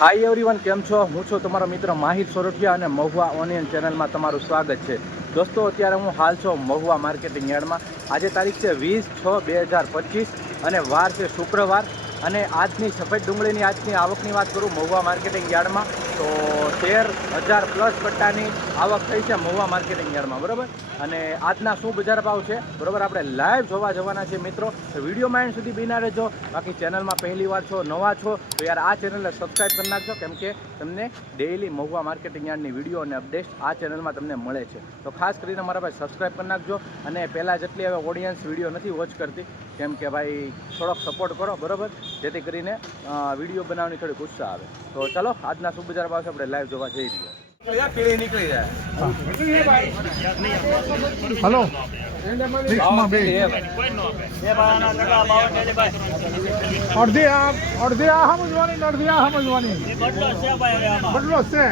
Hi everyone, કેમ છો? હું છું તમારો મિત્ર માહિર સોરઠિયા અને મહુવા ઓનિયન ચેનલમાં તમારું સ્વાગત છે. દોસ્તો, અત્યારે હું હાલ છું મહુવા માર્કેટિંગ યાર્ડમાં. આજે તારીખ છે 20/6/2025 અને વાર છે શુક્રવાર. અને આજની સફેદ ડુંગળીની આજની આવકની વાત કરું મહુવા માર્કેટિંગ યાર્ડમાં તો 13,000 પ્લસ કટ્ટાની આવક થઈ છે મહુવા માર્કેટિંગ યાર્ડમાં, બરાબર. અને આજના શું બજાર ભાવ છે, બરાબર, આપણે લાઈવ જોવા જવાના છે મિત્રો. તો વિડીયોમાં એન્ડ સુધી બિના રહેજો. બાકી ચેનલમાં પહેલી વાર છો, નવા છો તો યાર આ ચેનલને સબસ્ક્રાઈબ કરી નાખજો, કેમ કે તમને ડેઇલી મહુવા માર્કેટિંગ યાર્ડની વિડીયો અને અપડેટ્સ આ ચેનલમાં તમને મળે છે. તો ખાસ કરીને મારા ભાઈ સબસ્ક્રાઈબ કરી નાખજો. અને પહેલાં જેટલી હવે ઓડિયન્સ વિડીયો નથી વોચ કરતી, કેમ કે ભાઈ થોડોક સપોર્ટ કરો, બરાબર, જેથી કરીને વિડીયો બનાવવાની થોડીક ઉત્સાહ આવે. તો ચલો, આજના શું બજાર ભાવ છે આપણે લાઈવ જોવા જઈ રહીએ. હલો અડધી આ સમજવાની અડધી આ સમજવાની બદલો છે.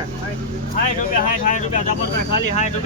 60 રૂપિયા ખાલી 60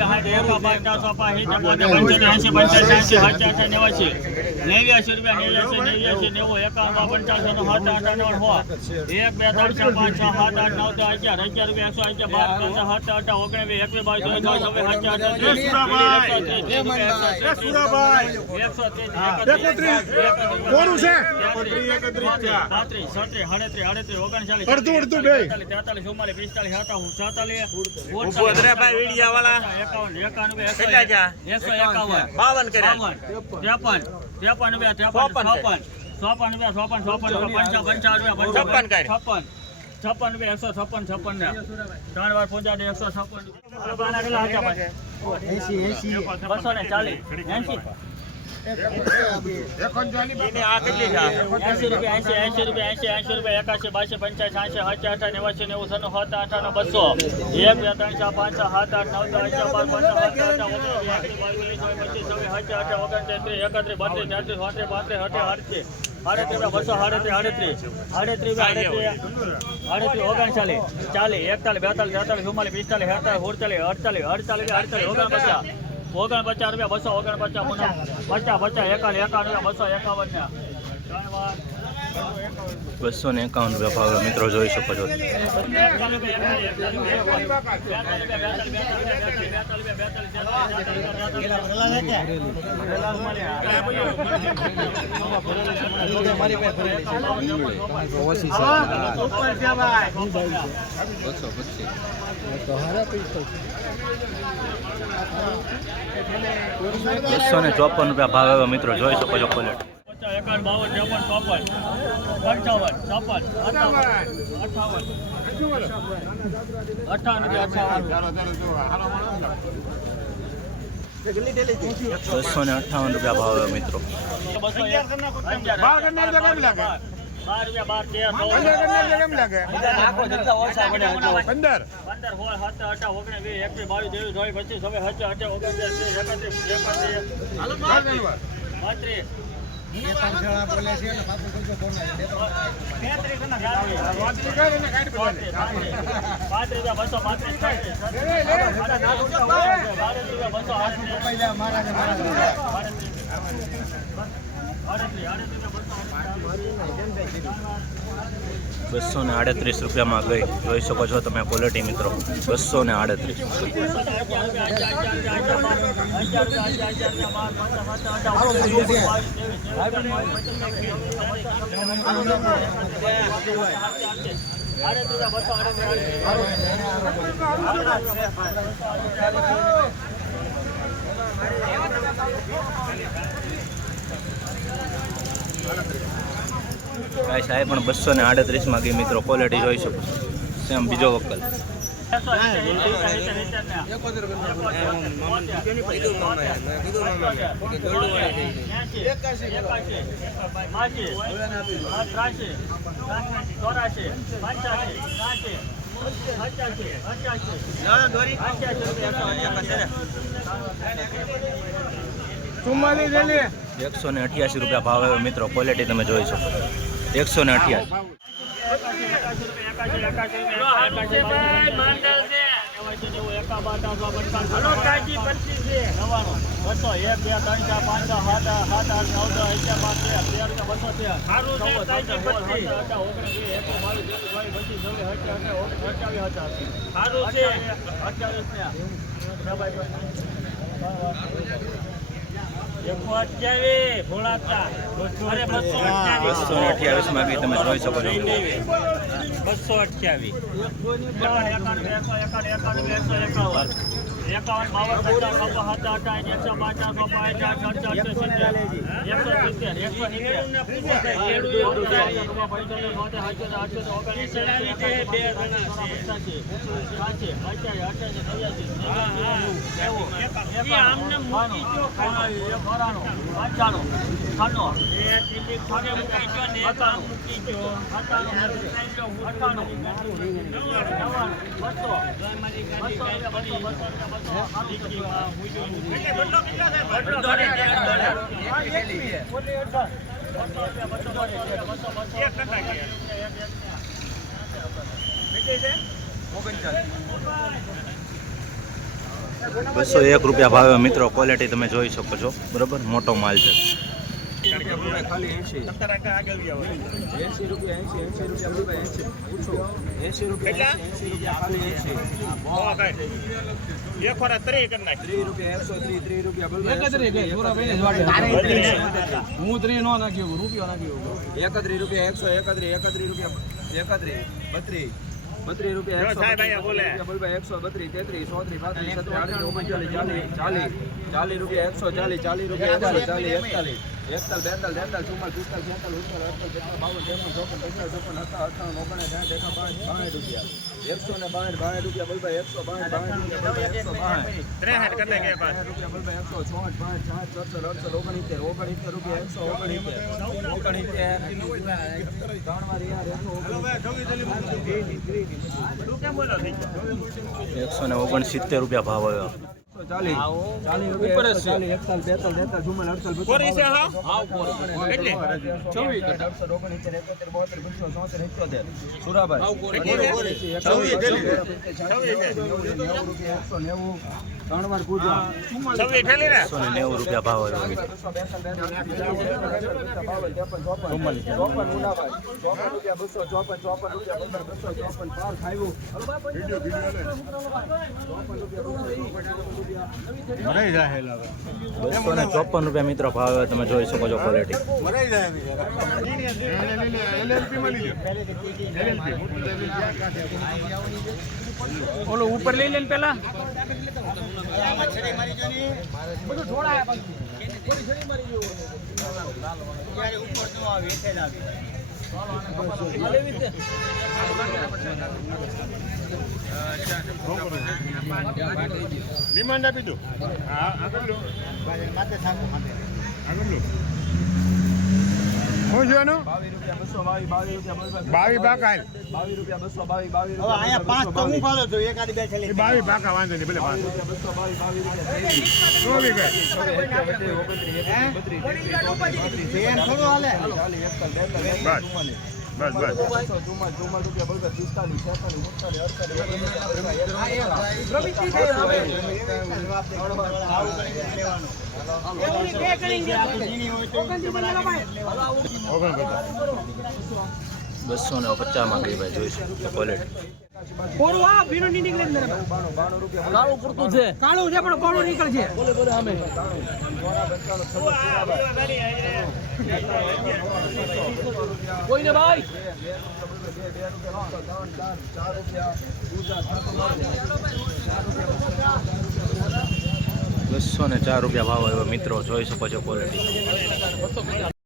₹251 ભાવ મિત્રો જોઈ શકો છો. ₹254 ભાવ મિત્રો જોઈ શકો છો. ક્વોલિટી 258 ભાવ મિત્રો. 238 રૂપિયામાં ગઈ, જોઈ શકો છો તમે ક્વોલિટી મિત્રો. 238. ગાઈસ આ પણ 238માં ગઈ મિત્રો. ક્વોલિટી જોઈ શકો સેમ બીજો વકલ. ₹188 ભાવ આવ્યો મિત્રો. ક્વોલિટી તમે જોઈ શકો. 188. સારું છે. 128 ભોળાતા. અરે 228 માં બી તમે જોઈ શકો છો. 228. 201 રૂપિયા ભાવે મિત્રો. ક્વોલિટી તમે જોઈ શકો છો. બરોબર, મોટો માલ છે. ખાલી 80 રૂપિયા ખાલી 32 રૂપિયા 132 33 34 35 40 રૂપિયા 140 રૂપિયા 41 169 રૂપિયા ભાવ આવ્યો. 190 રૂપિયા ભાવ આવ્યો. ₹254 મિત્રો ભાવ આવ્યો. તમે જોઈ શકો છો ક્વોલિટી. ઓલો ઉપર લઈ લે ને પેલા. ડિમાન્ડ આપી દો. આગળ લો. શું છે એનું? 22 બાકા. 22 બાકા વાંધો નહીં, ભલે 250 માં ગઈ ભાઈ. જોઈશું ક્વોલિટી. કાળું પૂરતું છે. કાળું છે પણ કોળું નીકળ છે. કોઈને ભાઈ 204 રૂપિયા ભાવ આવ્યો મિત્રો. જોઈ શકો છો ક્વોલિટી.